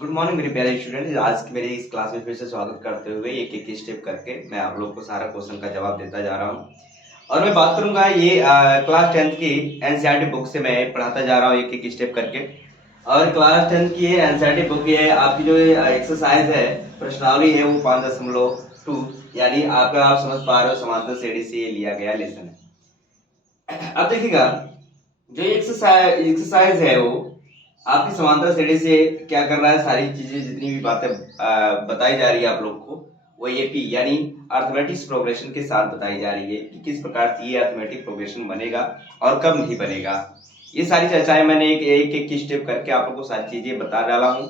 Good morning मेरे प्यारे student. आज की मेरी इस क्लास में फिर से स्वागत करते हुए एक एक स्टेप करके मैं आप लोग को सारा क्वेश्चन का जवाब देता जा रहा हूँ। और मैं बात करूंगा ये क्लास 10th की एनसीईआरटी बुक से मैं पढ़ाता जा रहा हूँ एक एक स्टेप करके। और क्लास 10th की ये एनसीईआरटी बुक है, आपकी जो एक्सरसाइज है, प्रश्नावली है, वो 5.2 यानी आपका आप समझ पा रहे हो समांतर श्रेणी से ये लिया गया लेसन है। अब देखिएगा जो एक्सरसाइज है वो आपकी समांतर श्रेणी से क्या कर रहा है, सारी चीजें जितनी भी बातें बताई जा रही है आप लोग को, वो एपी यानी अर्थमेटिक प्रोग्रेशन के साथ बताई जा रही है कि किस प्रकार से ये अर्थमेटिक प्रोग्रेशन बनेगा और कब नहीं बनेगा। ये सारी चर्चाएं मैंने एक एक स्टेप करके आप लोग को सारी चीजें बता डाला हूँ।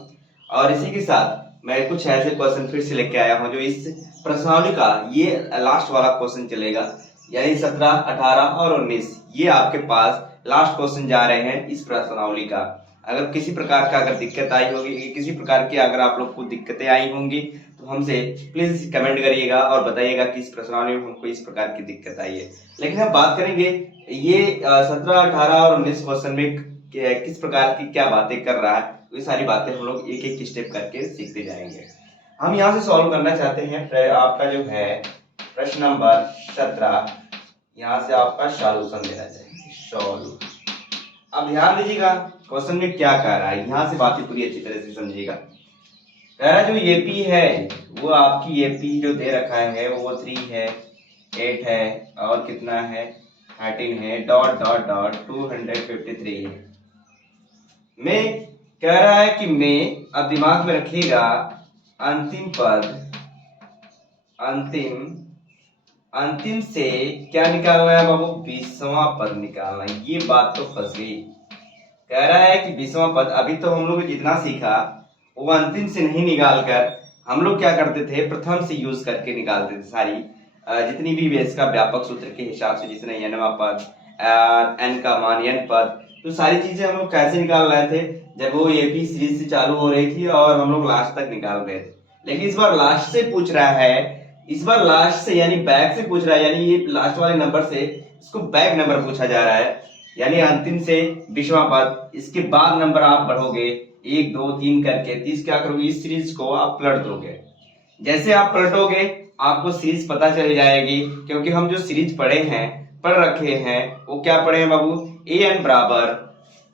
और इसी के साथ मैं कुछ ऐसे क्वेश्चन फिर से लेके आया हूँ जो इस प्रश्नावली का ये लास्ट वाला क्वेश्चन चलेगा, यानी 17, 18 और 19 ये आपके पास लास्ट क्वेश्चन जा रहे हैं इस प्रश्नावली का। अगर किसी प्रकार का अगर दिक्कत आई होगी, किसी प्रकार की अगर आप लोग को दिक्कतें आई होंगी तो हमसे प्लीज कमेंट करिएगा और बताइएगा कि इस प्रश्नावली में हमको इस प्रकार की दिक्कत आई है। लेकिन हम बात करेंगे ये 17, 18 और 19 क्वेश्चन में किस प्रकार की क्या बातें कर रहा है, ये सारी बातें हम लोग एक एक स्टेप करके सीखते जाएंगे। हम यहाँ से सॉल्व करना चाहते हैं आपका जो है प्रश्न नंबर 17, यहाँ से आपका सॉल्यूशन देना चाहिए सॉल्व। अब ध्यान दीजिएगा क्वेश्चन में क्या कह रहा है, यहाँ से बातें पूरी अच्छी तरह से समझिएगा। कह रहा है जो एपी है वो आपकी एपी जो दे रखा है वो 3 है, 8 है और कितना है 13 है, डॉट डॉट डॉट 253 है। मैं कह रहा है कि मैं, अब दिमाग में रखिएगा, अंतिम पद अंतिम से क्या निकालना है बाबू, 20वां पद निकालना है। ये बात तो फंस गई। कह रहा है कि 20वां पद, अभी तो हम लोग जितना सीखा वो अंतिम से नहीं निकाल कर हम लोग क्या करते थे, प्रथम से यूज करके निकालते थे सारी जितनी भी बेस का व्यापक सूत्र के हिसाब से, जिसने एनवा पद, एन का मान, एन पद, तो सारी चीजें हम लोग कैसे निकाल रहे थे जब वो एपी सीरीज से चालू हो रही थी और हम लोग लास्ट तक निकाल रहे थे। लेकिन इस बार लास्ट से पूछ रहा है, इस बार लास्ट से यानी बैक से पूछ रहा है, यानी ये लास्ट वाले नंबर से इसको बैक नंबर पूछा जा रहा है, यानी अंतिम से 20वां पद, इसके बाद नंबर आप बढ़ोगे 1 2 3 करके, तीस क्या करोगे, इस सीरीज को आप पलट दोगे। जैसे आप पलटोगे आपको सीरीज पता चल जाएगी, क्योंकि हम जो सीरीज पढ़ रखे हैं वो क्या पढ़े हैं बाबू, ए एन बराबर,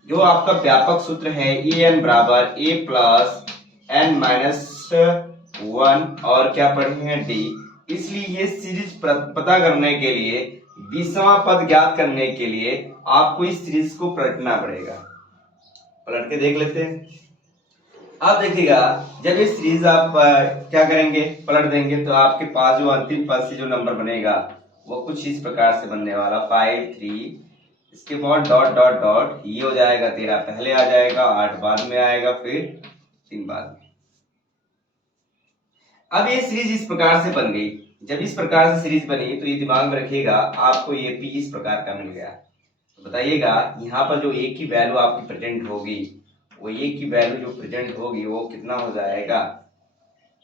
जो आपका व्यापक सूत्र है ए एन बराबर ए प्लस एन माइनस 1 और क्या पढ़े हैं डी। इसलिए ये सीरीज पता करने के लिए, 20वां पद ज्ञात करने के लिए आपको इस सीरीज को पलटना पड़ेगा। पलट के देख लेते हैं। अब देखिएगा जब ये सीरीज आप क्या करेंगे, पलट देंगे, तो आपके पास जो अंतिम पद से जो नंबर बनेगा वो कुछ इस प्रकार से बनने वाला 5 3, इसके बाद डॉट डॉट डॉट, ये हो जाएगा 13 पहले आ जाएगा, 8 बाद में आएगा, फिर 3 बाद में। अब ये सीरीज इस प्रकार से बन गई। जब इस प्रकार से सीरीज बनी तो ये दिमाग में रखिएगा आपको ये पी इस प्रकार का मिल गया। तो बताइएगा यहाँ पर जो ए की वैल्यू आपकी प्रेजेंट होगी, वो ए की वैल्यू जो प्रेजेंट होगी वो कितना हो जाएगा,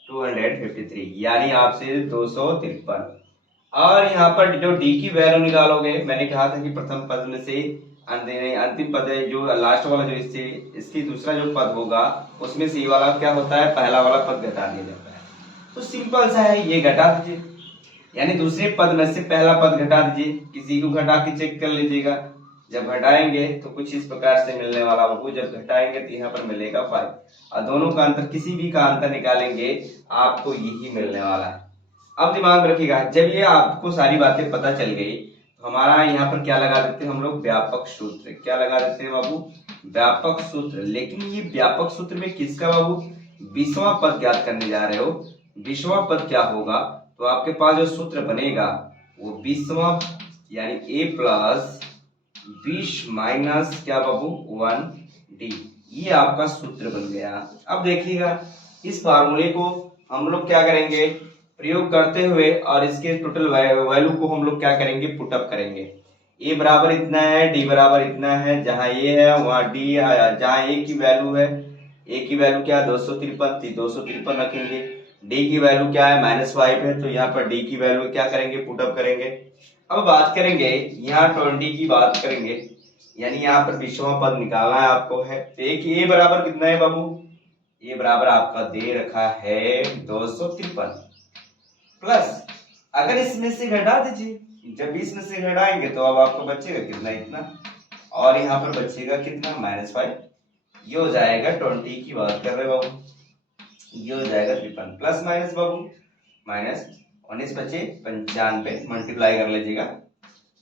253, यानी आपसे 253। और यहाँ पर जो डी की वैल्यू निकालोगे, मैंने कहा था कि प्रथम पद में से अंतिम पद है जो लास्ट वाला, जो इससे इसकी दूसरा जो पद होगा उसमें से ये वाला क्या होता है, पहला वाला पद घटा दिया जाता है। तो सिंपल सा है, ये घटा दीजिए, यानी दूसरे पद में से पहला पद घटा दीजिए, किसी को घटा के चेक कर लीजिएगा। जब घटाएंगे तो कुछ इस प्रकार से मिलने वाला बाबू, जब घटाएंगे तो यहाँ पर मिलेगा 5 और दोनों का अंतर, किसी भी का अंतर निकालेंगे आपको यही मिलने वाला है। अब दिमाग में रखिएगा, जब ये आपको सारी बातें पता चल गई तो हमारा यहाँ पर क्या लगा देते हैं हम लोग, व्यापक सूत्र। क्या लगा देते हैं बाबू, व्यापक सूत्र। लेकिन ये व्यापक सूत्र में किसका बाबू, 20वां पद ज्ञात करने जा रहे हो। 20वां पद क्या होगा, तो आपके पास जो सूत्र बनेगा वो 20वां यानी a प्लस 20 माइनस क्या बाबू 1 डी, ये आपका सूत्र बन गया। अब देखिएगा इस फार्मूले को हम लोग क्या करेंगे, प्रयोग करते हुए, और इसके टोटल वैल्यू को हम लोग क्या करेंगे, पुटअप करेंगे। ए बराबर इतना है, डी बराबर इतना है, जहां ए है वहां डी, जहां ए की वैल्यू है, ए की वैल्यू क्या है 253, 253 रखेंगे। डी की वैल्यू क्या है -5 है, तो यहाँ पर डी की वैल्यू क्या करेंगे, पुटअप करेंगे। अब बात करेंगे यहाँ 20 की बात करेंगे, यानी यहाँ पर 20वां पद निकालना है आपको है। तो एक ए बराबर कितना है बाबू, ये बराबर आपका दे रखा है 253 प्लस, अगर इसमें से घटा दीजिए, जब 20 में से घटाएंगे तो अब आपको बचेगा कितना, इतना, और यहाँ पर बचेगा कितना, -5। ये हो जाएगा 20 की बात कर रहे बाबू, ये हो जाएगा 53 प्लस माइनस बाबू माइनस 19 बचे 95, मल्टीप्लाई कर लीजिएगा,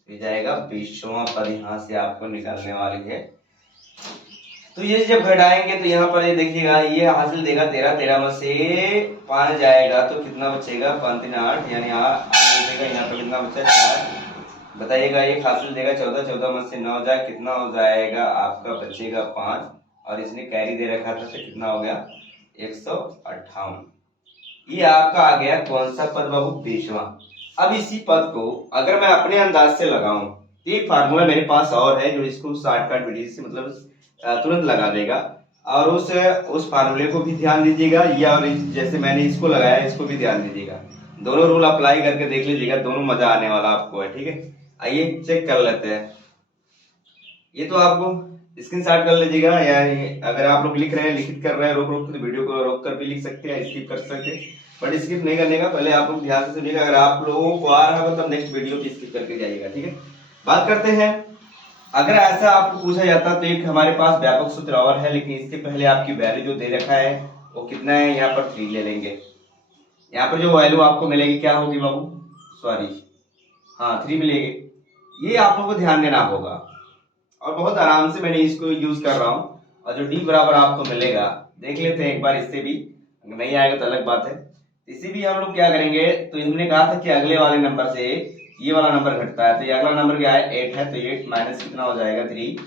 ये जाएगा 20वां पद यहाँ से आपको निकालने वाली है। तो ये जब घटाएंगे तो यहाँ पर ये देखिएगा, ये हासिल देगा 13, 13 में से 5 जाएगा तो कितना बचेगा, 5 3 8, यानी यहाँ पर कितना बचा 4, बताइएगा। ये हासिल देगा 14, 14 में से 9 जाए कितना हो जाएगा आपका, बचेगा 5, और इसने कैरी दे रखा था तो कितना हो गया 158। ये आपका आ गया कौन सा पद बाबू, 20वां। अब इसी पद को अगर मैं अपने अंदाज से लगाऊं, एक फार्मूला मेरे पास और है जो इसको शॉर्टकट विधि से मतलब तुरंत लगा देगा, और उस फार्मूले को भी ध्यान दीजिएगा, या और जैसे मैंने इसको लगाया इसको भी ध्यान दीजिएगा, दोनों रूल अप्लाई करके देख लीजिएगा, दोनों मजा आने वाला आपको है, ठीक है। आइए चेक कर लेते हैं। ये तो आपको स्क्रीनशॉट कर लीजिएगा, या अगर आप लोग लिख रहे हैं, लिखित कर रहे हैं रोक रोक तो वीडियो को रोक कर भी लिख सकते हैं, स्किप कर सकते हैं, बट स्किप नहीं करने का, पहले आप लोग ध्यान से सुनिएगा। अगर आप लोगों को आ रहा है तो नेक्स्ट वीडियो की स्किप करके जाइएगा, ठीक है। बात करते हैं, अगर ऐसा आपको पूछा जाता तो एक हमारे पास व्यापक सूत्र और है, लेकिन इसके पहले आपकी वैल्यू जो दे रखा है वो कितना है, यहाँ पर 3 ले लेंगे। यहाँ पर जो वैल्यू आपको मिलेगी क्या होगी बाबू, सॉरी हाँ 3 मिलेगी। ये आप लोगों को ध्यान देना होगा, और बहुत आराम से मैंने इसको यूज कर रहा हूँ। और जो डी बराबर आपको मिलेगा देख लेते हैं एक बार, इससे भी अगर नहीं आएगा तो अलग बात है। इसी भी हम लोग क्या करेंगे, तो हमने कहा था कि अगले वाले नंबर से ये वाला नंबर घटता है, तो ये अगला नंबर क्या है 8 है, तो 8 माइनस कितना हो जाएगा 3,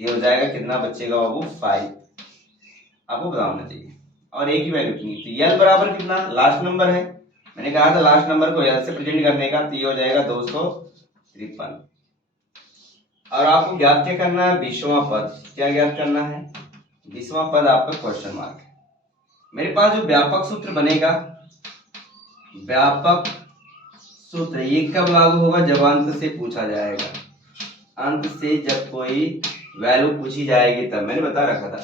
ये हो जाएगा कितना बचेगा बाबू 5, आपको बताना चाहिए। और एक ही वैल्यू कितनी, तो यल बराबर कितना, लास्ट नंबर है, मैंने कहा था लास्ट नंबर को यल से प्रेजेंट करने का, तो ये हो जाएगा 253। और आपको ज्ञात क्या करना है, 20वां पद। क्या ज्ञात करना है, 20वां पद आपका क्वेश्चन मार्क है। मेरे पास जो व्यापक सूत्र बनेगा, व्यापक सूत्र ये कब लागू होगा, जब अंत से पूछा जाएगा, अंत से जब कोई वैल्यू पूछी जाएगी तब, मैंने बता रखा था।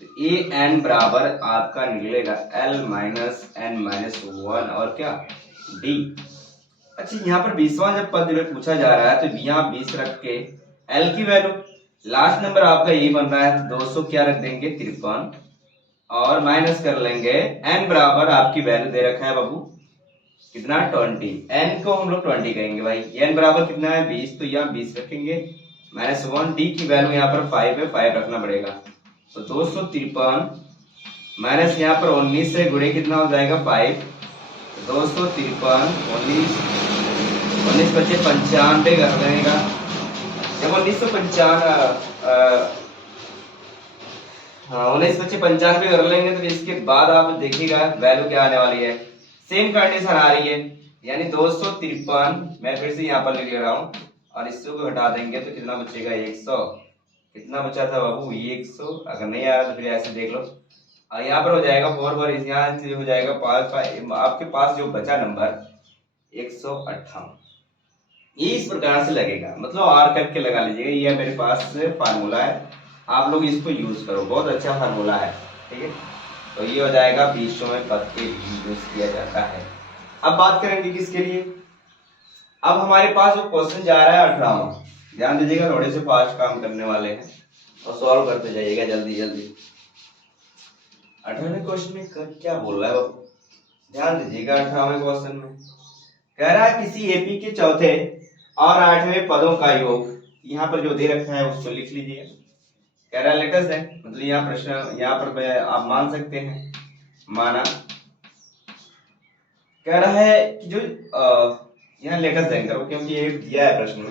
तो ए एन बराबर आपका निकलेगा एल माइनस एन माइनस 1 और क्या डी। अच्छा यहाँ पर 20वां जब पद में पूछा जा रहा है तो यहाँ 20 रख के एल की वैल्यू, लास्ट नंबर आपका ये बन रहा है तो 200 क्या रख देंगे 53, और माइनस कर लेंगे एन बराबर आपकी वैल्यू दे रखा है बाबू कितना 20, एन को हम लोग 20 कहेंगे भाई, एन बराबर कितना है 20, तो यहाँ 20 रखेंगे माइनस 1, डी की वैल्यू यहाँ पर 5 है, 5 रखना पड़ेगा, तो 253 माइनस यहाँ पर 19 से गुणे कितना हो जाएगा 5, 253 19 बचे 95 कर देगा। जब 19 बच्चे 95 कर लेंगे तो इसके बाद आप देखिएगा वैल्यू क्या आने वाली है, सेम कंडीशन आ रही है, यानी 253 मैं फिर से यहाँ पर लिख ले रहा हूँ, और इसको घटा देंगे तो कितना बचेगा 100, कितना बचा था बाबू 100, अगर नहीं आ रहा तो फिर ऐसे देख लो, और यहाँ पर हो जाएगा 4 बार, यहाँ से हो जाएगा 5, आपके पास जो बचा नंबर 158। ये इस प्रकार से लगेगा, मतलब आर करके लगा लीजिएगा, ये मेरे पास फार्मूला है, आप लोग इसको यूज करो, बहुत अच्छा फार्मूला है, ठीक है। तो ये हो जाएगा 20वें पद के लिए यूज किया जाता है। अब बात करेंगे किसके लिए, अब हमारे पास जो क्वेश्चन जा रहा है 18वां, ध्यान दीजिएगा, थोड़े से फास्ट काम करने वाले हैं और सॉल्व करते जाइएगा जल्दी जल्दी। 18वें क्वेश्चन में क्या बोल रहा है बाबू, ध्यान दीजिएगा। 18वें क्वेश्चन में कह रहा है किसी एपी के चौथे और 8वें पदों का योग, यहाँ पर जो दे रखा है उसको लिख लीजिए। कह रहा है लेटेस्ट है, मतलब यहाँ प्रश्न यहाँ पर आप मान सकते हैं, माना कह रहा है कि जो यहाँ लेटेस्ट देन करो क्योंकि ये दिया है प्रश्न में,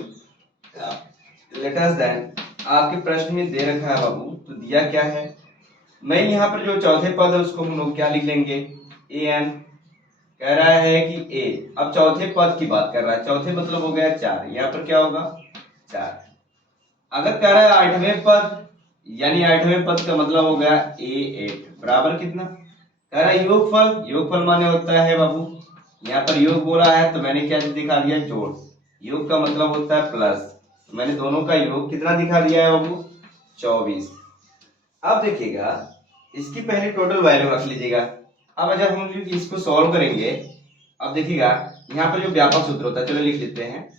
लेटेस्ट देन आपके प्रश्न में दे रखा है बाबू, तो दिया क्या है, मैं यहाँ पर जो चौथे पद है उसको हम लोग क्या लिख लेंगे ए एन। कह रहा है कि ए, अब चौथे पद की बात कर रहा है, चौथे मतलब हो गया 4, यहाँ पर क्या होगा 4। अगर कह रहा है 8वें पद, यानी 8वें पद का मतलब हो गया ए 8 बराबर कितना, कह रहा है योगफल, योगफल माने होता है बाबू, यहाँ पर योग बोला है तो मैंने क्या दिखा दिया जोड़, योग का मतलब होता है प्लस, तो मैंने दोनों का योग कितना दिखा दिया है बाबू 24। अब देखिएगा इसकी पहले टोटल वैल्यू रख लीजिएगा। अब जब हम लोग इसको सॉल्व करेंगे, अब देखिएगा यहाँ पर जो व्यापक सूत्र होता है, चलो लिख लेते हैं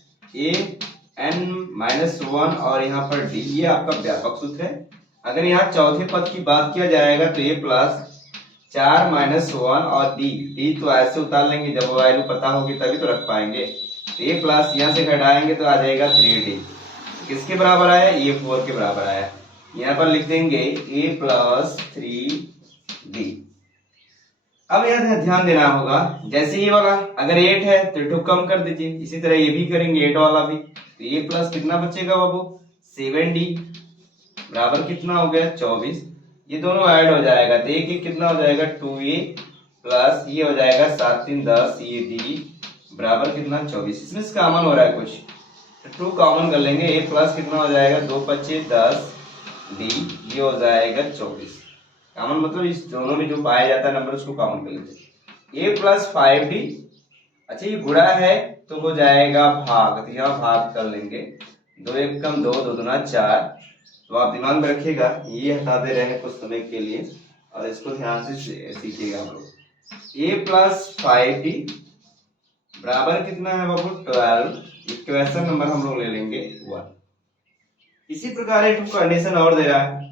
an-1 और यहाँ पर d, ये आपका व्यापक सूत्र है। अगर यहाँ चौथे पद की बात किया जाएगा तो a प्लस 4 - 1 और d तो ऐसे उतार लेंगे, जब वैल्यू पता होगी तभी तो रख पाएंगे। तो a प्लस यहाँ से घटाएंगे तो आ जाएगा 3d, किसके बराबर आया, ये 4 के बराबर आया। यहाँ पर लिख देंगे a प्लस 3d। अब यह ध्यान देना होगा, जैसे ये वाला अगर 8 है तो 2 कम कर दीजिए, इसी तरह ये भी करेंगे 8 वाला भी। तो ये प्लस कितना बचेगा बाबू, 7d बराबर कितना हो गया 24। ये दोनों ऐड हो जाएगा तो एक कितना हो जाएगा 2a प्लस ये हो जाएगा 7 3 10, ये d बराबर कितना 24। इसमें से कॉमन हो रहा है कुछ, तो 2 कॉमन कर लेंगे, a प्लस कितना हो जाएगा 2 5 10 d, ये हो जाएगा 24। कॉमन मतलब इस दोनों में जो पाया जाता है नंबर उसको कॉमन कर लीजिए। a प्लस 5d, अच्छा ये गुणा है तो हो जाएगा भाग, तो यहाँ भाग कर लेंगे, 2 1 कम 2 2 दूना 4। तो आप दिमाग में रखिएगा, ये हटा दे रहे हैं कुछ समय के लिए और इसको ध्यान से सीखिएगा आप लोग। a प्लस 5d बराबर कितना है बाबू 12, इक्वेशन नंबर हम लोग ले लेंगे 1। इसी प्रकार एक कंडीशन और दे रहा है,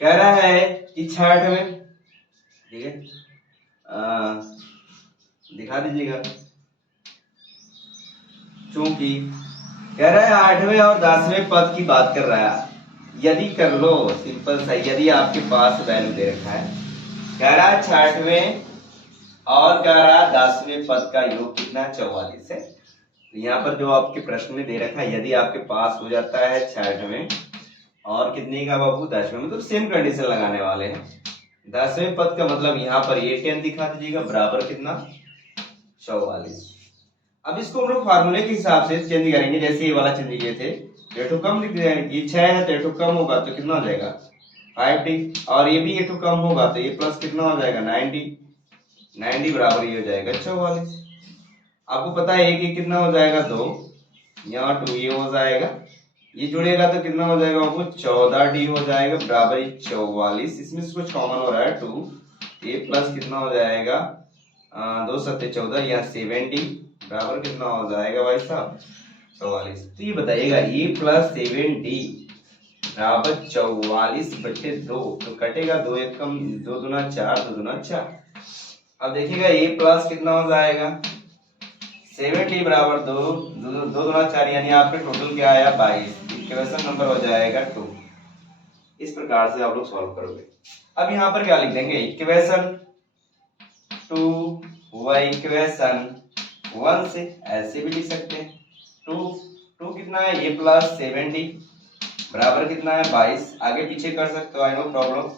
कह रहा है कि 6 में, ठीक है दिखा दीजिएगा, चूंकि कह रहा है 8वें और 10वें पद की बात कर रहा है। यदि कर लो सिंपल सा, यदि आपके पास वैल्यू दे रखा है, कह रहा है 6वें और कह रहा है 10वें पद का योग कितना 44 है। तो यहाँ पर जो आपके प्रश्न में दे रखा है, यदि आपके पास हो जाता है 6वें और कितने का बाबू 10वें, मतलब सेम कंडीशन लगाने वाले हैं। 10वें पद का मतलब यहाँ पर ये 10 दिखा दीजिएगा बराबर कितना 44। अब इसको हम लोग फार्मूले के हिसाब से चेंज करेंगे, जैसे ये वाला चेंज किए थे, तो कम लिख देंगे, ये 6 है तो कम होगा तो कितना हो जाएगा 5d, और ये भी ये कम होगा तो ये प्लस कितना हो जाएगा 90 बराबर ये हो जाएगा 44। आपको पता है कि कितना हो जाएगा 2, यहाँ 2 ये हो जाएगा, ये जुड़ेगा तो कितना हो जाएगा आपको 14d हो जाएगा बराबर 44। इसमें से कुछ कॉमन हो रहा है 2, ये प्लस कितना हो जाएगा 2 7 14, यहाँ 7d बराबर कितना हो जाएगा भाई साहब 44। तो ये बताइएगा a प्लस 7d बराबर 44/2, तो कटेगा 2 1 कम 2 दूना 4 2 दूना 4। अब देखिएगा a प्लस कितना हो जाएगा 7d बराबर 2 2 दूना 4, यानी आपके टोटल क्या आया 22। इक्वेशन नंबर हो जाएगा 2। इस प्रकार से आप लोग सॉल्व करोगे। अब यहाँ पर क्या लिख देंगे, इक्वेशन 2 हुआ इक्वेशन 1 से, ऐसे भी लिख सकते हैं 2 कितना है a प्लस 7d बराबर कितना है 22। आगे पीछे कर सकते हो, आई नो प्रॉब्लम,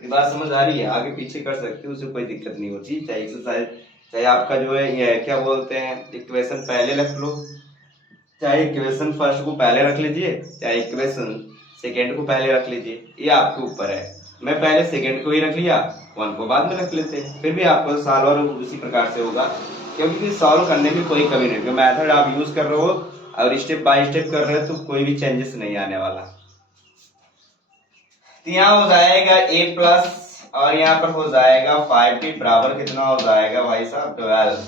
मेरी बात समझ आ रही है, आगे पीछे कर सकते हो, उससे कोई दिक्कत नहीं होती। चाहे एक्सरसाइज, चाहे आपका जो है ये क्या बोलते हैं इक्वेशन पहले रख लो, चाहे इक्वेशन फर्स्ट को पहले रख लीजिए, चाहे इक्वेशन सेकेंड को पहले रख लीजिए, ये आपके ऊपर है। मैं पहले सेकेंड को ही रख लिया, 1 को बाद में रख लेते हैं, फिर भी आपको सॉल्वर उसी प्रकार से होगा, क्योंकि सॉल्व करने में कोई कमी नहीं, मेथड आप यूज कर रहे हो और स्टेप बाय स्टेप कर रहे हो तो कोई भी चेंजेस नहीं आने वाला। तो यहाँ हो जाएगा a प्लस और यहाँ पर हो जाएगा 5d बराबर कितना हो जाएगा भाई साहब 12,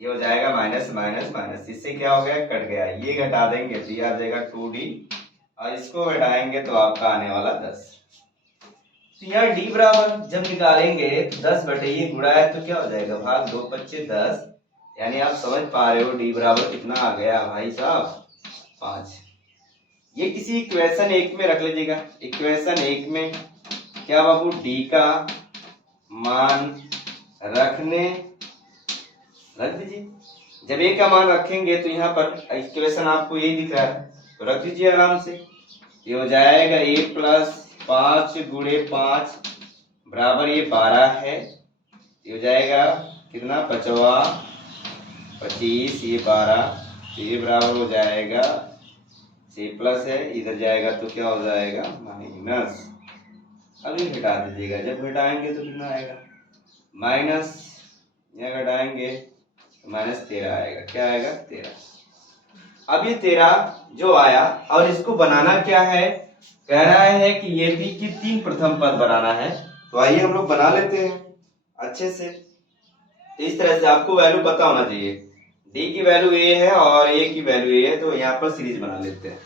ये हो जाएगा माइनस माइनस माइनस, इससे क्या हो गया कट गया, ये घटा देंगे तो ये आ जाएगा 2d और इसको घटाएंगे तो आपका आने वाला 10। तो यहाँ d बराबर जब निकालेंगे तो 10 ये गुणा है तो क्या हो जाएगा भाग 2 25 10, यानी आप समझ पा रहे हो d बराबर कितना आ गया भाई साहब 5। ये किसी इक्वेशन 1 में रख लीजिएगा, इक्वेशन 1 में क्या बाबू d का मान रख दीजिए। जब a का मान रखेंगे तो यहाँ पर इक्वेशन आपको यही दिख रहा है तो रख दीजिए आराम से, ये हो जाएगा a प्लस 5 गुणे 5 बराबर ये 12 है, ये हो जाएगा कितना 5 25, ये 12, ये बराबर हो जाएगा से प्लस है, इधर जाएगा तो क्या हो जाएगा माइनस। अब ये घटा दीजिएगा, जब घटाएंगे तो कितना आएगा माइनस, यहाँ घटाएंगे तो -13 आएगा, क्या आएगा 13। अब ये 13 जो आया और इसको बनाना क्या है, कह रहा है कि ये भी कि 3 प्रथम पद बनाना है, तो आइए हम लोग बना लेते हैं अच्छे से। तो इस तरह से आपको वैल्यू पता होना चाहिए, डी की वैल्यू ए है और ए की वैल्यू ए है, तो यहाँ पर सीरीज बना लेते हैं,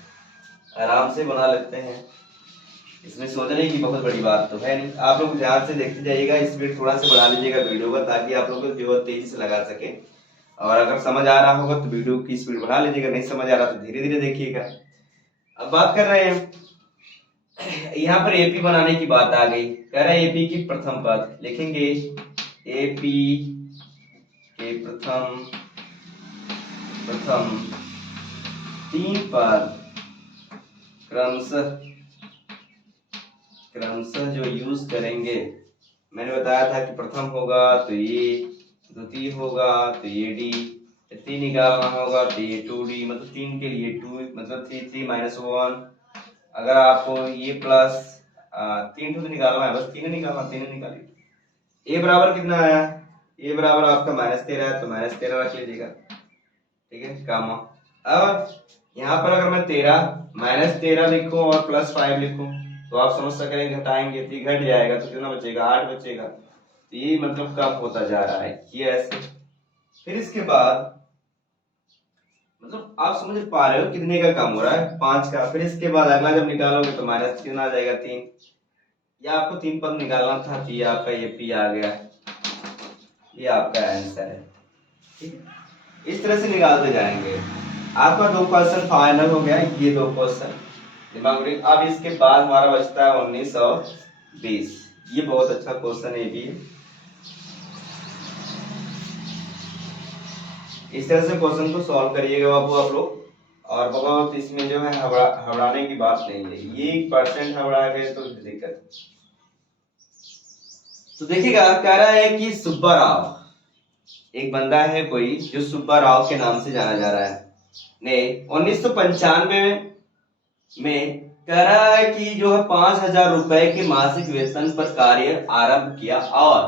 आराम से बना लेते हैं। इसमें सोचने की बहुत बड़ी बात तो है नहीं। आप लोग ध्यान से देखते जाइएगा, स्पीड थोड़ा सा बढ़ा लीजिएगा वीडियो का, ताकि आप लोग जो है तेजी से लगा सके। और अगर समझ आ रहा होगा तो वीडियो की स्पीड बढ़ा लीजिएगा, नहीं समझ आ रहा तो धीरे धीरे देखिएगा। अब बात कर रहे हैं, यहाँ पर एपी बनाने की बात आ गई। कह रहे हैं एपी की प्रथम पद लिखेंगे, एपी के प्रथम 3 पद क्रमशः जो यूज करेंगे। मैंने बताया था कि प्रथम होगा तो ये, द्वितीय होगा तो ये डी, तीन निकालना होगा तो ये 2d, मतलब 3 के लिए 2, मतलब 3 - 1। अगर आपको ये प्लस 3 तो निकालना है, बस 3 निकालिए। ए बराबर कितना आया, ए बराबर आपका -13 है, तो -13 रख लीजिएगा, ठीक है, कामा। अब यहाँ पर अगर मैं 13 लिखूं और +5 लिखूं तो आप समझ सकेंगे, घटाएंगे तो घट जाएगा, तो कितना बचेगा, 8 बचेगा। तो ये मतलब कम होता जा रहा है, ये ऐसे। फिर इसके बाद मतलब आप समझ पा रहे हो कितने का कम हो रहा है, 5 का। फिर इसके बाद अगला जब निकालोगे तो माइनस कितना आ जाएगा, 3। या आपको 3 पद निकालना था, तो ये आपका ये पी आ गया, ये आपका आंसर है, ठीक है। इस तरह से निकालते जाएंगे। आपका 2 क्वेश्चन फाइनल हो गया, ये 2 क्वेश्चन दिमाग में। अब इसके बाद हमारा बचता है 19 और 20। ये बहुत अच्छा क्वेश्चन है भी। इस तरह से क्वेश्चन को सॉल्व करिएगा बाबू आप लोग। और बहुत इसमें जो है हबड़ाने की बात नहीं है, ये 1% हबड़ा गए तो दिक्कत। तो देखिएगा, कह रहा है कि सुब्बा राव, एक बंदा है कोई जो सुब्बा राव के नाम से जाना जा रहा है, ने 1995 में कह रहा है कि जो है 5,000 रुपए के मासिक वेतन पर कार्य आरंभ किया और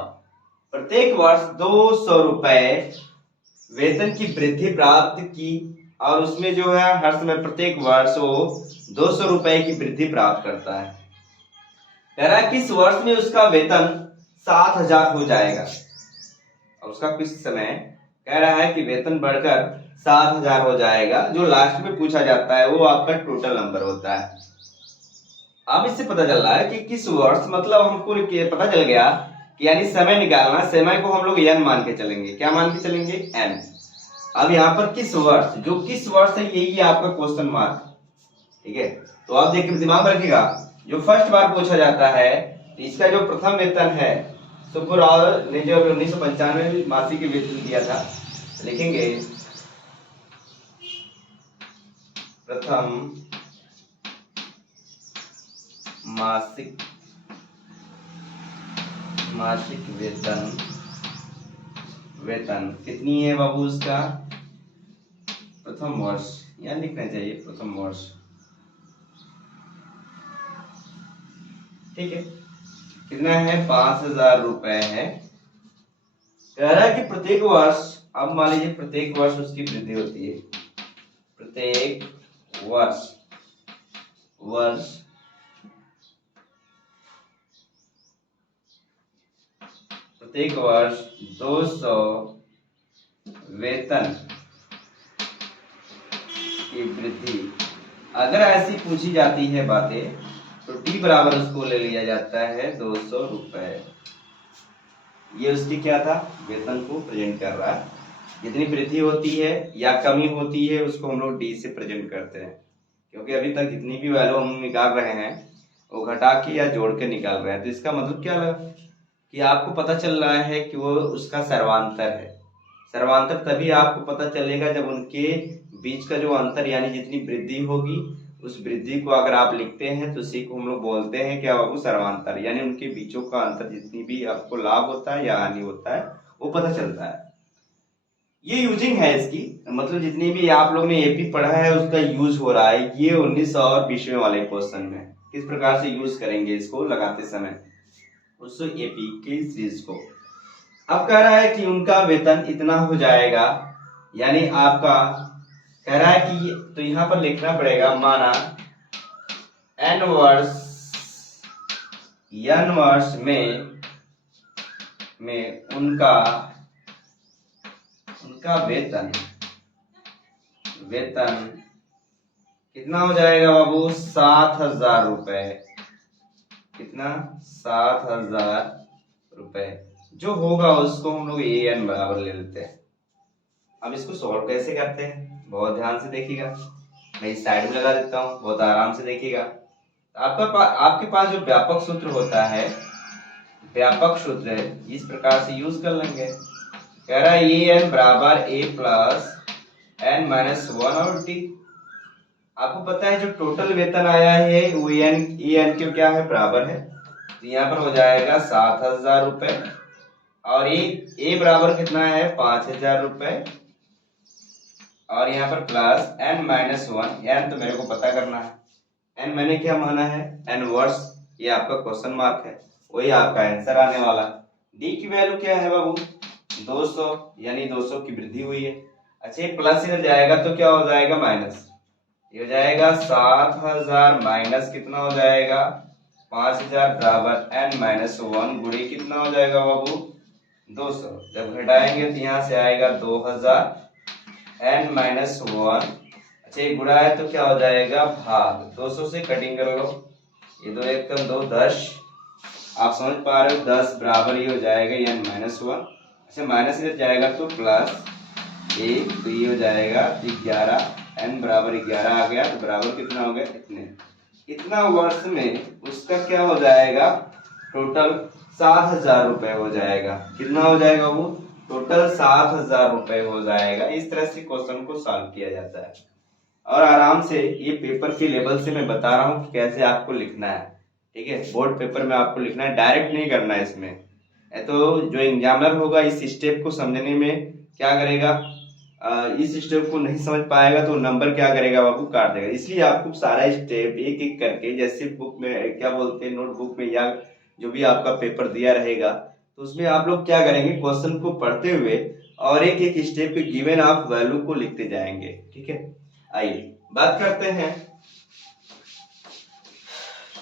प्रत्येक वर्ष 200 रुपए वेतन की वृद्धि प्राप्त की। और उसमें जो है हर समय प्रत्येक वर्ष वो 200 रुपए की वृद्धि प्राप्त करता है। कह रहा है कि इस वर्ष में उसका वेतन 7,000 हो जाएगा। और उसका कुछ समय कह रहा है कि वेतन बढ़कर 7,000 हो जाएगा। जो लास्ट में पूछा जाता है वो आपका टोटल नंबर होता है। अब इससे पता चल रहा है कि किस वर्ष, मतलब हमको पता चल गया कि यानी समय निकालना, समय को हम लोग n मान के चलेंगे। क्या मान के चलेंगे, n। अब यहाँ पर किस वर्ष, जो किस वर्ष है यही आपका क्वेश्चन मार्क, ठीक है। तो आप देखिए, दिमाग में रखिएगा, जो फर्स्ट बार पूछा जाता है इसका जो प्रथम वेतन है, सुब्बू राव ने जो 1995 में मासिक वेतन दिया था, लिखेंगे प्रथम मासिक वेतन कितनी है बाबू उसका, प्रथम वर्ष, यहाँ लिखना चाहिए प्रथम वर्ष, ठीक है। कितना है, 5,000 रुपए है। कह रहा है कि प्रत्येक वर्ष, अब मान लीजिए प्रत्येक वर्ष उसकी वृद्धि होती है, प्रत्येक वर्ष 200 वेतन की वृद्धि। अगर ऐसी पूछी जाती है बातें तो टी बराबर उसको ले लिया जाता है 200 रुपए। ये उसकी क्या था, वेतन को प्रेजेंट कर रहा है। जितनी वृद्धि होती है या कमी होती है उसको हम लोग डी से प्रेजेंट करते हैं, क्योंकि अभी तक जितनी भी वैल्यू हम निकाल रहे हैं वो घटा के या जोड़ के निकाल रहे हैं। तो इसका मतलब क्या लगा कि आपको पता चल रहा है कि वो उसका सर्वांतर है। सर्वांतर तभी आपको पता चलेगा जब उनके बीच का जो अंतर यानी जितनी वृद्धि होगी उस वृद्धि को अगर आप लिखते हैं तो उसी को हम लोग बोलते हैं क्या बाबू, सर्वांतर। यानी उनके बीचों का अंतर, जितनी भी आपको लाभ होता है या हानि होता है वो पता चलता है। ये यूजिंग है इसकी, मतलब जितनी भी आप लोग ने एपी पढ़ा है उसका यूज हो रहा है। ये 19 और 20वें वाले क्वेश्चन में किस प्रकार से यूज करेंगे इसको लगाते समय उस एपी के सीरीज को। अब कह रहा है कि उनका वेतन इतना हो जाएगा, यानी आपका कह रहा है कि, तो यहां पर लिखना पड़ेगा, माना n वर्ष में में उनका वेतन कितना हो जाएगा बाबू? 7,000 रुपए। कितना? 7,000 रुपए जो होगा उसको हम लोग ए एन बराबर ले लेते हैं। अब इसको सॉल्व कैसे करते हैं बहुत ध्यान से देखिएगा, मैं इस साइड में लगा देता हूँ, बहुत आराम से देखिएगा। आपके पास जो व्यापक सूत्र होता है, व्यापक सूत्र इस प्रकार से यूज कर लेंगे। कह रहा है ए एन बराबर ए प्लस एन माइनस 1 और टी। आपको पता है जो टोटल वेतन आया है वो ए एन क्यों क्या है? बराबर है, तो यहाँ पर हो जाएगा 7,000 रुपए और ए बराबर कितना है? 5,000 रुपए और यहाँ पर प्लस एन माइनस 1। एन तो मेरे को पता करना है, एन मैंने क्या माना है? एन वर्स। ये आपका क्वेश्चन मार्क है, वही आपका आंसर आने वाला। डी की वैल्यू क्या है बाबू? 200, यानी 200 की वृद्धि हुई है। अच्छा, ये प्लस इधर जाएगा तो क्या हो जाएगा? माइनस। ये हो जाएगा 7,000 माइनस कितना हो जाएगा? 5,000 बराबर एन माइनस 1 गुणे कितना हो जाएगा बाबू? 200। जब घटाएंगे तो यहाँ से आएगा 2,000 एन माइनस 1। अच्छा, ये गुणा है तो क्या हो जाएगा? भाग। 200 से कटिंग कर लो, ये 2 1 2 10। आप समझ पा रहे हो? 10 बराबर ये हो जाएगा एन माइनस 1। अच्छा, माइनस इधर जाएगा तो प्लस 1, तो ये हो जाएगा 11। एन बराबर 11 आ गया, तो बराबर कितना हो गया? इतना वर्ष में उसका क्या हो जाएगा? टोटल 7,000 रुपए हो जाएगा। कितना हो जाएगा वो? टोटल 7,000 रुपए हो जाएगा। इस तरह से क्वेश्चन को सॉल्व किया जाता है और आराम से ये पेपर के लेवल से मैं बता रहा हूँ कि कैसे आपको लिखना है। ठीक है, बोर्ड पेपर में आपको लिखना है, डायरेक्ट नहीं करना है इसमें। तो जो एग्जामिनर होगा इस स्टेप को समझने में क्या करेगा, इस स्टेप को नहीं समझ पाएगा तो नंबर क्या करेगा बाबू? काट देगा। इसलिए आपको सारा स्टेप एक एक करके, जैसे बुक में क्या बोलते हैं, नोटबुक में या जो भी आपका पेपर दिया रहेगा तो उसमें आप लोग क्या करेंगे? क्वेश्चन को पढ़ते हुए और एक एक स्टेप पे गिवन आप वैल्यू को लिखते जाएंगे। ठीक है, आइए बात करते हैं।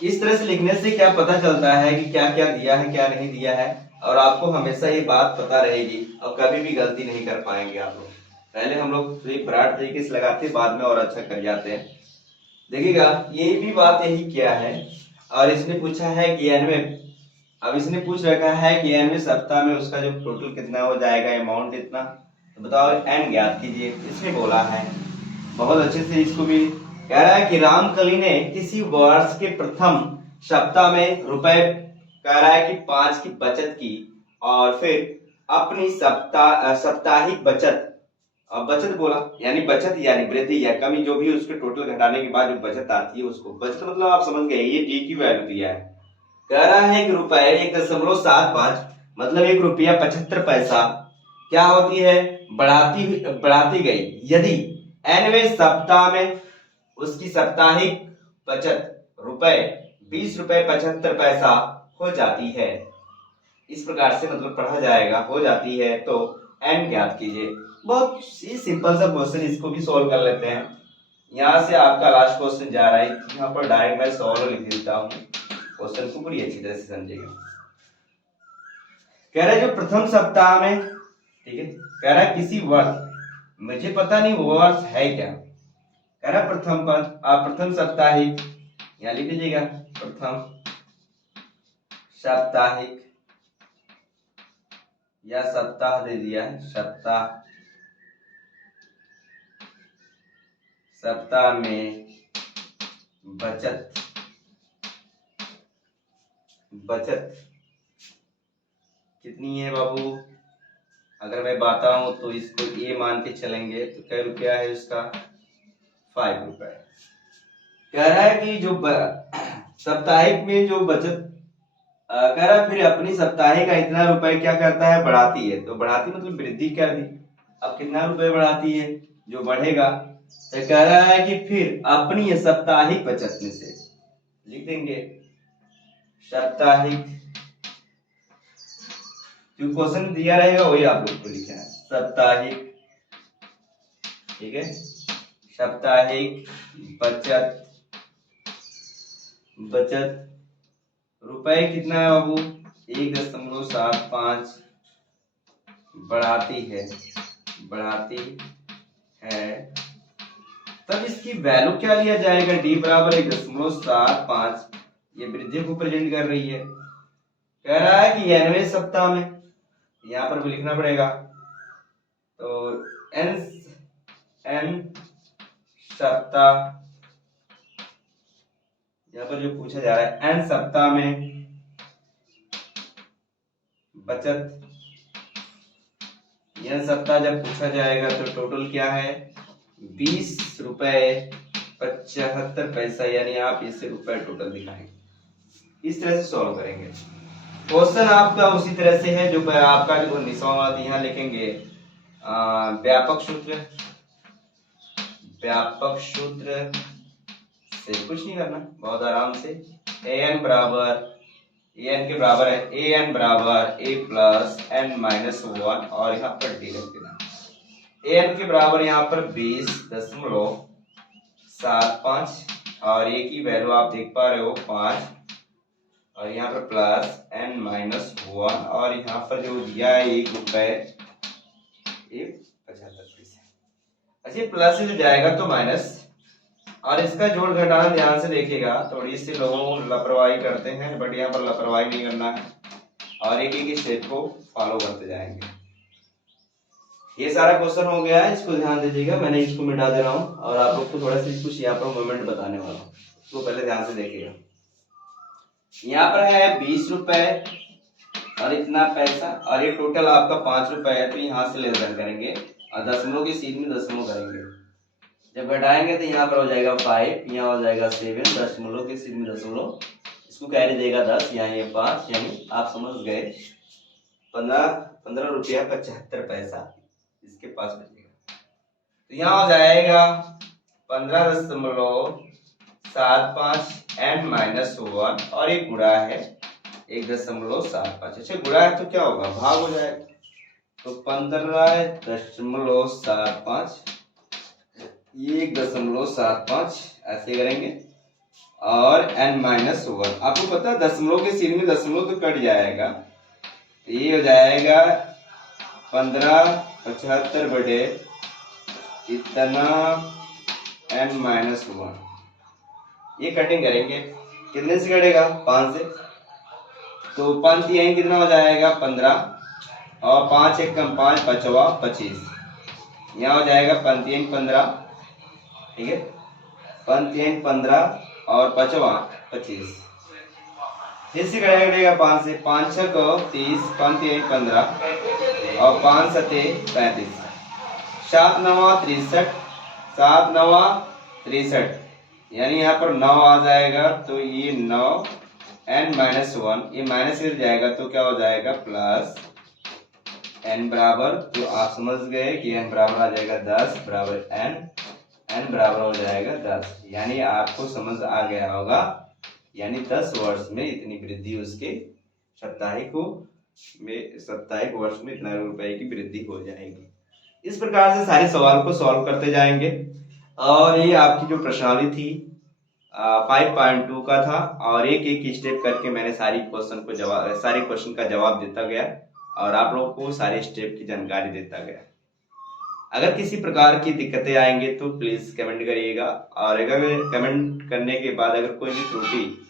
इस तरह से लिखने से क्या पता चलता है कि क्या क्या दिया है क्या नहीं दिया है, और आपको हमेशा ये बात पता रहेगी और कभी भी गलती नहीं कर पाएंगे आप लोग। पहले हम लोग ब्राड तरीके से लगाते हैं, बाद में और अच्छा कर जाते हैं। देखिएगा, ये भी बात यही किया है और इसने पूछा है कि एन में, अब इसने पूछ रखा है कि एन में सप्ताह में उसका जो टोटल कितना हो जाएगा, अमाउंट इतना, तो बताओ एन ज्ञात कीजिए। इसने बोला है बहुत अच्छे से, इसको भी कह रहा है कि रामकली ने किसी वर्ष के प्रथम सप्ताह में रुपए, कह रहा है कि 5 की बचत की और फिर अपनी साप्ताहिक बचत, अब बचत बोला यानी बचत यानी वृद्धि या कमी, जो भी उसके टोटल घटाने के बाद जो बचत आती है उसको बचत, मतलब आप समझ गए। ये डी की वैल्यू दिया है, कह रहा है कि रुपए 1.75 मतलब 1 रुपया 75 पैसा क्या होती है? बढ़ाती गई यदि एनवें सप्ताह में उसकी साप्ताहिक बचत रुपए 20 रुपये 75 पैसा हो जाती है। इस प्रकार से मतलब पढ़ा जाएगा, हो जाती है तो एन ज्ञात कीजिए। बहुत ही सिंपल सा क्वेश्चन, इसको भी सॉल्व कर लेते हैं। यहाँ से आपका लास्ट क्वेश्चन जा रहा है, यहाँ पर डायरेक्ट मैं सॉल्व लिख देता हूँ, क्वेश्चन को पूरी अच्छी तरह से समझिएगा। कह रहा है जो प्रथम सप्ताह में, ठीक है, कह रहा है किसी वर्ष, मुझे पता नहीं वो वर्ष है क्या, कह रहा प्रथम पद, आप प्रथम साप्ताहिक यहाँ लिख लीजिएगा, प्रथम साप्ताहिक या सप्ताह दे दिया, सप्ताह में बचत कितनी है बाबू? अगर मैं बताऊं तो इसको ए मान के चलेंगे तो क्या रुपया है उसका? 5 रुपए। कह रहा है कि जो साप्ताहिक में जो बचत, कह रहा है फिर अपनी साप्ताहिक का इतना रुपए क्या करता है? बढ़ाती है। तो बढ़ाती मतलब वृद्धि कर दी। अब कितना रुपए बढ़ाती है? जो बढ़ेगा। तो कह रहा है कि फिर अपनी साप्ताहिक बचत में से लिख देंगे साप्ताहिक, जो क्वेश्चन दिया रहेगा वही आप लोग को लिखना है, साप्ताहिक। ठीक है, साप्ताहिक बचत रुपए कितना है बाबू? 1.75 बढ़ाती है तब इसकी वैल्यू क्या लिया जाएगा, डी बराबर 1.75। ये वृद्धि को प्रेजेंट कर रही है, कह रहा है कि 90वें सप्ताह में, यहां पर भी लिखना पड़ेगा। तो एन सप्ताह, यहां पर जो पूछा जा रहा है एन सप्ताह में बचत, यह सप्ताह जब पूछा जाएगा तो टोटल क्या है 20.75 यानी आप इसे रुपए टोटल दिखाएंगे। इस तरह से सॉल्व करेंगे। क्वेश्चन आपका उसी तरह से है जो आपका 19वां, यहाँ लिखेंगे व्यापक सूत्र से कुछ नहीं करना, बहुत आराम से an के बराबर है an बराबर a प्लस n माइनस 1 और यहाँ पर d रख देना। an के बराबर यहाँ पर 20.75 और a की वैल्यू आप देख पा रहे हो 5 और यहाँ पर प्लस n माइनस 1 और यहाँ पर जो दिया है ₹1.75। अच्छा प्लस से जो जाएगा तो माइनस, और इसका जोड़ घटाना ध्यान से देखिएगा। थोड़ी सी लोग लापरवाही करते हैं, बट यहाँ पर लापरवाही नहीं करना है और एक एक स्टेप को फॉलो करते जाएंगे। ये सारा क्वेश्चन हो गया है, इसको ध्यान दीजिएगा। मैंने इसको मिटा दे रहा हूँ और आप लोग को थोड़ा सा कुछ यहाँ पर मोमेंट बताने वाला हूँ, इसको पहले ध्यान से देखिएगा। यहाँ पर है 20 रुपए और इतना पैसा और ये टोटल आपका 5 रुपए है, तो यहाँ से लेन देन करेंगे और दशमलव की सीध में दशमलव करेंगे। जब घटाएंगे तो यहाँ पर हो जाएगा 5, यहाँ हो जाएगा 7, दशमलव के सीध में दशमलव, इसको कैरी देगा 10, यहाँ ये 5, यानी आप समझ गए 15 रुपया 75 पैसा इसके पास बचेगा। तो यहाँ हो जाएगा 15.75 n माइनस 1 और एक गुणा है 1.75। अच्छा गुणा है तो क्या होगा, भाग हो जाएगा, तो 15.75 ये 1.75 ऐसे करेंगे और n माइनस 1। आपको पता है दशमलव के सीध में दशमलव तो कट जाएगा, तो ये हो जाएगा 15.75 बटे इतना n माइनस 1। ये कटिंग करेंगे, कितने से कटेगा 5 से, तो 5 यहीं कितना हो जाएगा 15 और 5 एक कम 5 5वां 25, यहाँ हो जाएगा 5 15, ठीक है 5 15 और 5वां 25, इससे कटेगा 5 से, 5 6 को 30, 5 15 और 5 7 35, 7 9 63, 7 9 63 यानी यहाँ पर 9 आ जाएगा, तो ये 9 n माइनस 1, ये माइनस मिल जाएगा तो क्या हो जाएगा प्लस n बराबर, तो आप समझ गए कि n बराबर आ जाएगा 10 बराबर n बराबर हो जाएगा 10, यानी आपको समझ आ गया होगा, यानी 10 वर्ष में इतनी वृद्धि उसके साप्ताहिक वर्ष में इतना रुपए की वृद्धि हो जाएगी। इस प्रकार से सारे सवाल को सॉल्व करते जाएंगे और ये आपकी जो प्रश्नावली थी 5.2 का था और एक एक स्टेप करके मैंने सारे क्वेश्चन का जवाब देता गया और आप लोगों को सारे स्टेप की जानकारी देता गया। अगर किसी प्रकार की दिक्कतें आएंगे तो प्लीज कमेंट करिएगा और अगर कमेंट करने के बाद अगर कोई भी त्रुटि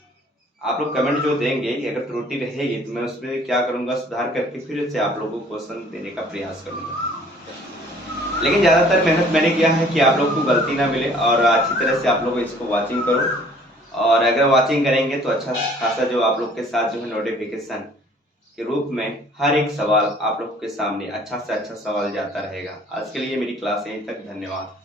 आप लोग कमेंट जो देंगे, अगर त्रुटि रहेगी तो मैं उसमें क्या करूंगा, सुधार करके फिर से आप लोगों को क्वेश्चन देने का प्रयास करूंगा। लेकिन ज्यादातर मेहनत मैंने किया है कि आप लोग को गलती ना मिले और अच्छी तरह से आप लोग इसको वॉचिंग करो और अगर वॉचिंग करेंगे तो अच्छा खासा जो आप लोग के साथ जो है नोटिफिकेशन के रूप में हर एक सवाल आप लोग के सामने अच्छा से अच्छा सवाल जाता रहेगा। आज के लिए मेरी क्लास यहीं तक, धन्यवाद।